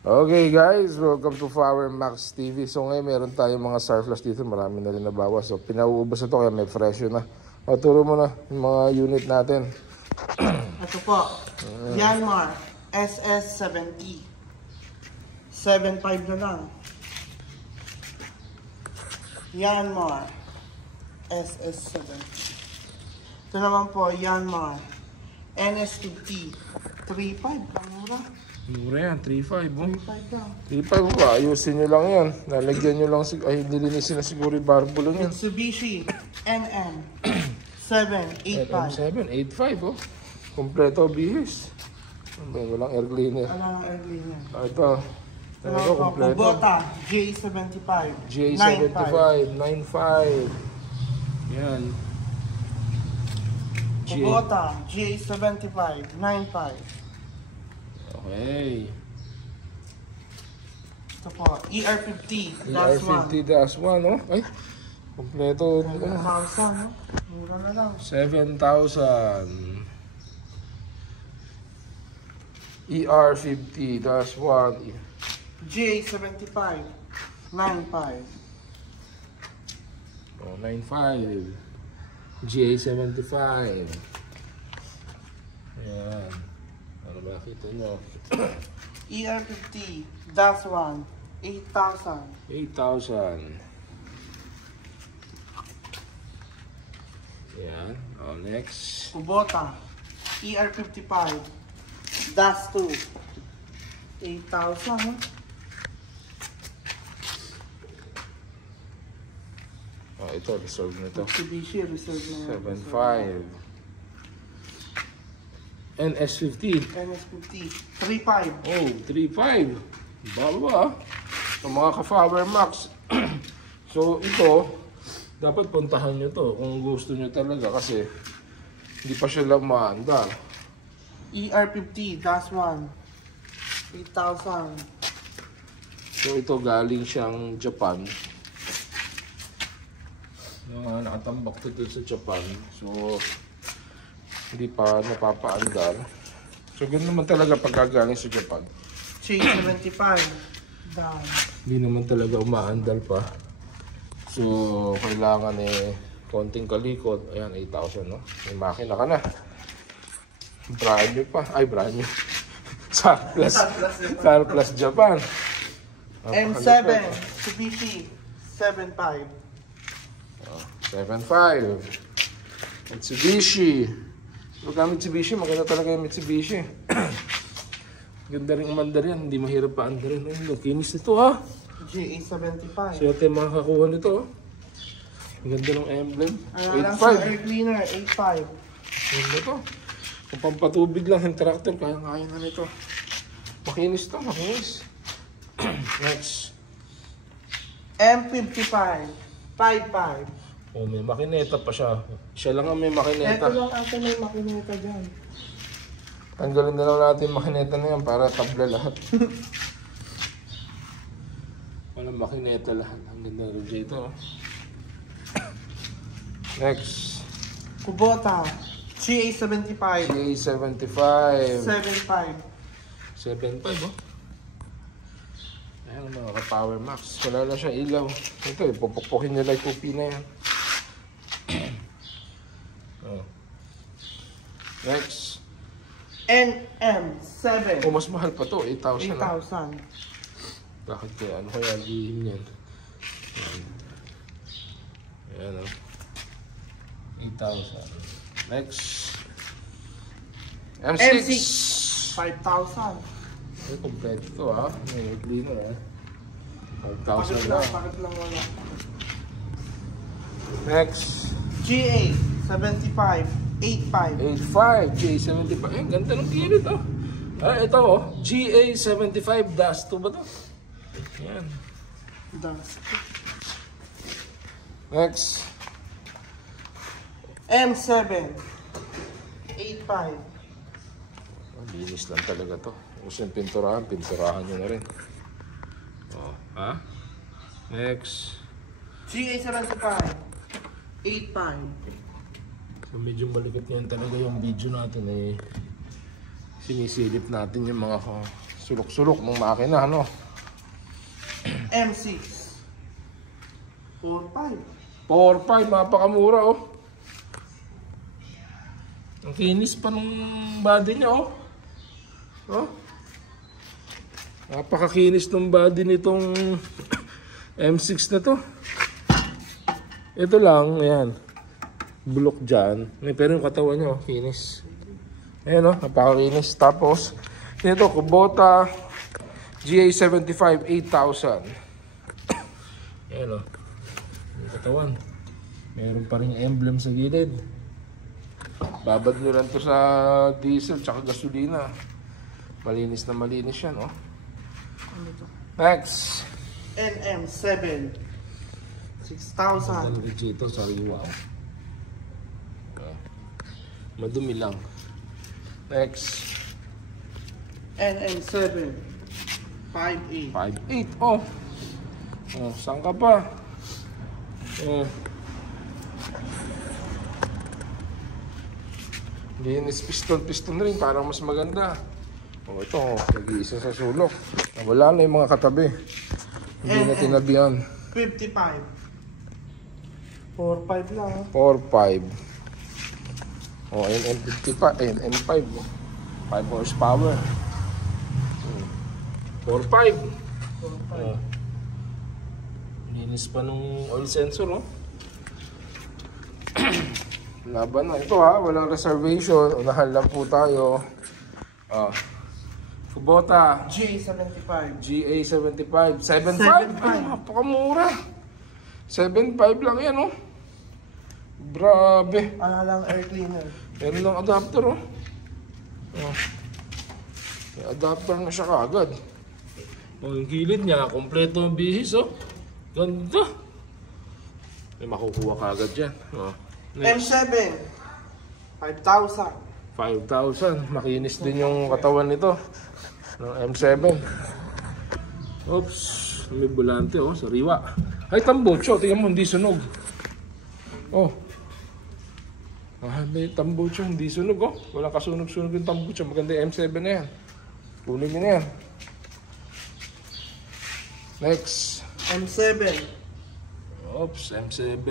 Okay guys, welcome to Power Max TV. So ngayon meron tayong mga surplus dito, marami na rin nabawas. So pinauubos na to kaya may presyo na. O turo mo na yung mga unit natin. Ito po, Yanmar SS70 7.5 na lang. Yanmar SS70. Ito naman po, Yanmar NS50 3.5. Mura. Mura yan, 3.5 oh. 3.5 lang. 3.5 ba? Ayusin nyo lang yan. Lalagyan nyo lang, ay nilinisin na siguro yung barbulong yan. Mitsubishi NN 785. 785 oh. Kompleto bihis. Walang air cleaner. Walang air cleaner. Ito. Ito kompleto. Kubota J75 J75 95. Yan. Kubota J75 95. Okay. Ito po, ER50 ER50-1 oh. Ay, kompleto. 7,000 no? Mura na lang. 7,000. ER50-1 J75 95. Oh, 95. J75. Ayan. Ano ba nakita nyo? ER50-1 8,000. 8,000. Ayan. Oh, next. Kubota ER55-2 8,000 no? Oh, ito. Reserve na ito. Mitsubishi reserve na 7,500. NS50. NS50 3.5. Oh, 3.5. Baba. Sa mga ka-Power Max. So, ito, dapat puntahan nyo to kung gusto nyo talaga kasi hindi pa siya lang maandar. ER50-1 8,000. So, ito galing siyang Japan. Yung nakatambak to dun sa Japan. So, hindi pa napapaandar. So, ganun naman talaga pagkagaling sa Japan. J75 down. Hindi naman talaga umaandar pa. So, kailangan konting kalikot. Ayan, 8,000 no? May makina ka na. Brand new pa. Ay, brand new. Surplus Japan. M7 Mitsubishi 7.5. 7.5. Mitsubishi. Pagka Mitsubishi, maganda talaga yung Mitsubishi. Ganda rin umandar yan, hindi mahirap pa andar yan. Ay, kinis nito ha. GA75. So ito yung makakakuha nito. Ang ganda ng emblem. 8.5. Air cleaner 8.5. Ganda to. Kung pampatubig lang yung tractor, kaya-kaya na nito. Makinis to, makinis. Next. M55 5.5. Oh, may makineta pa siya. Siya lang ang may makineta. Ito lang ata may makineta dyan. Tanggalin na lang natin yung makineta na yan para tabla lahat. Walang makineta lahat. Ang ganda rin dito. Next. Kubota GA75 GA75 7.5. 7.5 oh. Ayan mga ka-Power Max. Wala na siya ilaw. Ito, ipupukpukin nila yung kupi na yan. Oh. Next. NM7 Oh, mas mahal pa to. 8,000 na. 8,000. Bakit kaya? Ano kaya lihin yan? Ayan o. 8,000. Next. M6. 5,000. Ay, kompleto to ha. May cleaner ha. 5,000 na. Bakit lang wala? Next. GA75 8.5. 8.5. GA75. Ay, ganda ng kilid oh. Ay, ito oh. GA75-2 ba to? Ayan. Dust. Next. M7 8.5. Linis lang talaga to. Gusto yung pinturahan, pinturahan nyo na rin. Oh, ha? Next. GA75 8.5. So medyo malikot ngayon talaga yung video natin eh. Sinisilip natin yung mga sulok-sulok ng makina, ano? M6. 4.5. 4.5, napakamura, oh. Ang kinis pa nung body niya, oh. Oh. Napakakinis ng body nitong M6 na to. Ito lang, ayan. Bulok dyan. Pero yung katawan niya, oh, kinis. Ayan, oh, napakakinis. Tapos, ito, Kubota GA75 8,000. Ayan, oh. Yung katawan. Meron pa rin emblem sa gilid. Babad nyo lang to sa diesel tsaka gasolina. Malinis na malinis yan, oh. Next. NM7. 6,000. Talaga dito, sariwa. Madumi lang. Next. NM7. 5.8. 5.8, oh. Oh, saan ka pa? Oh. Linis piston rin, parang mas maganda. Oh, ito, oh, nag-iisa sa sulok. Wala na yung mga katabi. Hindi na tinabihan. 55. 4.5 lang. 4.5. Oh, M55, M5. 5 horsepower. 4.5. Oh. Linis pa nung oil sensor, oh. Laban na. Ito, ha, walang reservation. Unahan lang po tayo. Kubota GA75. GA75 7.5. Ay, napakamura. 7.5 lang yan, oh. Grabe. Ano lang air cleaner. Meron lang adapter, oh. Oh. May adapter na siya kaagad. Oh, yung gilid niya, kompleto ang bihis, oh. Ganda. May makukuha kaagad dyan. Oh. Next. M7. 5,000. 5,000. Makinis din yung katawan nito. Ng M7. Oops. May bulante, oh. Sariwa. Ay, tambocho. Tingnan mo, hindi sunog. Oh. Ah, may tambocho. Hindi sunog, oh. Walang kasunog-sunog yung tambocho. Maganda yung M7 na yan. Kunin nyo na yan. Next. M7. Oops, M7.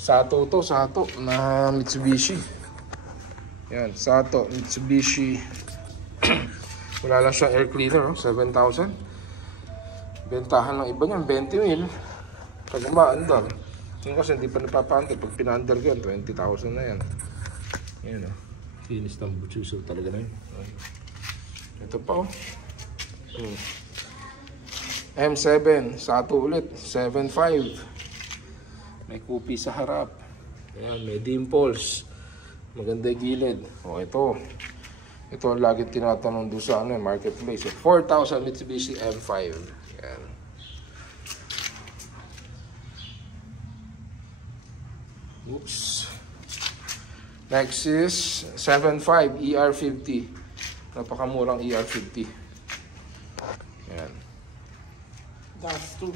Sato to, Sato na Mitsubishi. Yan, Sato, Mitsubishi. Wala lang siya air cleaner, oh, 7,000. Bentahan lang iba niyan, 20,000. Pag umaandar. Yung kasi hindi pa napapaandar. Pag pinaandar ko yan, 20,000 na yan. Yan, oh. Kinis ng butsuso talaga na yun. Ito pa, oh. M7, Sato ulit, 7.5. May kupi sa harap. Ayan, may dimples. Maganda yung gilid. O, ito. Ito ang lagi tinatanong doon sa marketplace. 4,000 Mitsubishi M5. Ayan. Oops. Next is 7.5 ER50. Napakamurang ER50. Ayan. That's 2.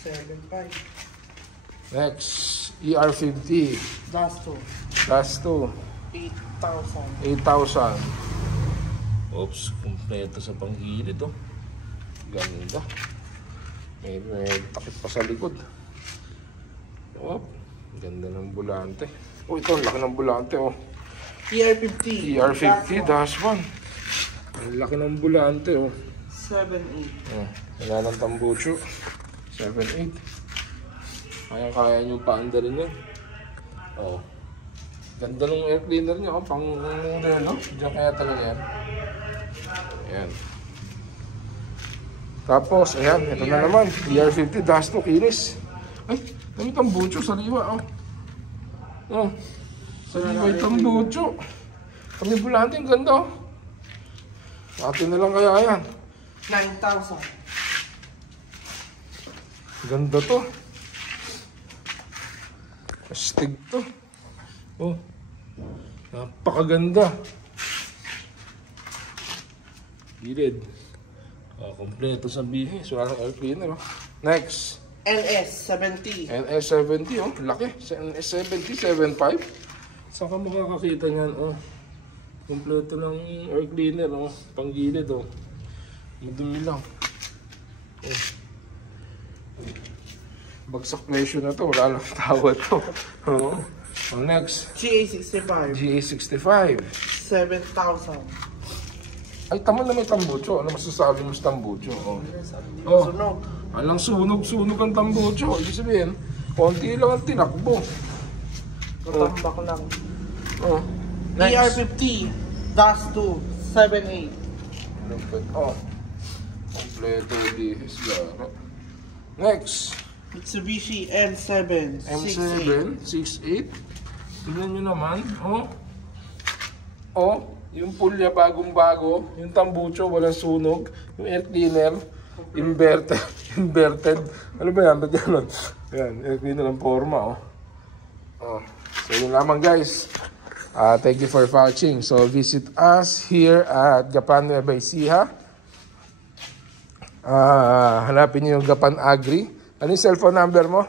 7.5. Next, ER50. That's 2. Last 2. 8,000. 8,000. Oops, kompleto sa panggilid, oh. Ganda. May takip pa sa likod. Oh, ganda ng bulante. Oh, ito, laki ng bulante, oh. ER50. ER50, dash 1. Ang laki ng bulante, oh. 7.8. Oh, wala ng tambucho. 7.8. Kaya nyo paandarin yan. Oh. Ganda ng air cleaner niya, oh. Pang modelo. Diyan kaya talaga yan. Ayan. Tapos, ayan, ito na naman. ER50, dash 2, kinis. Ay, dami tambucho, sariwa, oh. Oh. Sariwa yung tambucho. Kami bulante, yung ganda, oh. Atin na lang kaya yan. 9,000. Ganda to. Astig to. Oh. Napakaganda. Gilid. Oh, kompleto sa bihis. Wala ng air cleaner, oh. Next. NS70. NS70, oh. Laki. NS70, 7.5. Saan ka makakakita niyan, oh? Kompleto ng air cleaner, oh. Panggilid, oh. Madumi lang. Oh. Bagsak presyo na to, wala lang tawad to. Oh. Ang next, GA65. GA65. 7,000. Ay, tama na may tambucho. Ano masasabi mo sa tambucho? Oh. Oh. Sunog. Alang sunog ang tambucho. Ibig sabihin, konti lang ang tinakbo. Matambak lang. Oh. ER50. DAS 2. 7.8. Oh. Kompleto dihis garo. Next. Mitsubishi M7. M7 6.8. Tingnan nyo naman. Oh. Oh. Yung pulya bagong-bago. Yung tambucho walang sunog. Yung air cleaner inverted. Inverted. Ano ba yan? Ba't yan? Ayan. Air cleaner ang forma. Oh. Oh. So yun lamang guys. Thank you for watching. So visit us here at Gapan Nueva Ecija. Hanapin niyo yung Gapan Agri. Ano yung cellphone number mo?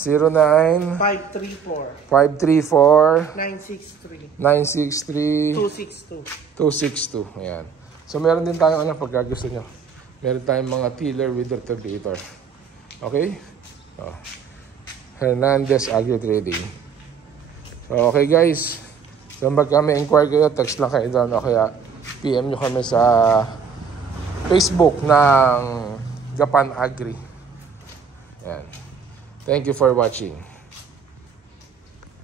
09 534 534 963 963 262. 262. Ayan. So meron din tayong ano pagka gusto nyo. Meron tayong mga tiller with rotator. Okay? Oh. Hernandez Agri Trading. So okay guys. So pag kami inquire kayo, text lang kayo doon o kaya PM nyo kami sa Facebook ng Gapan Agri. Ayan. Thank you for watching.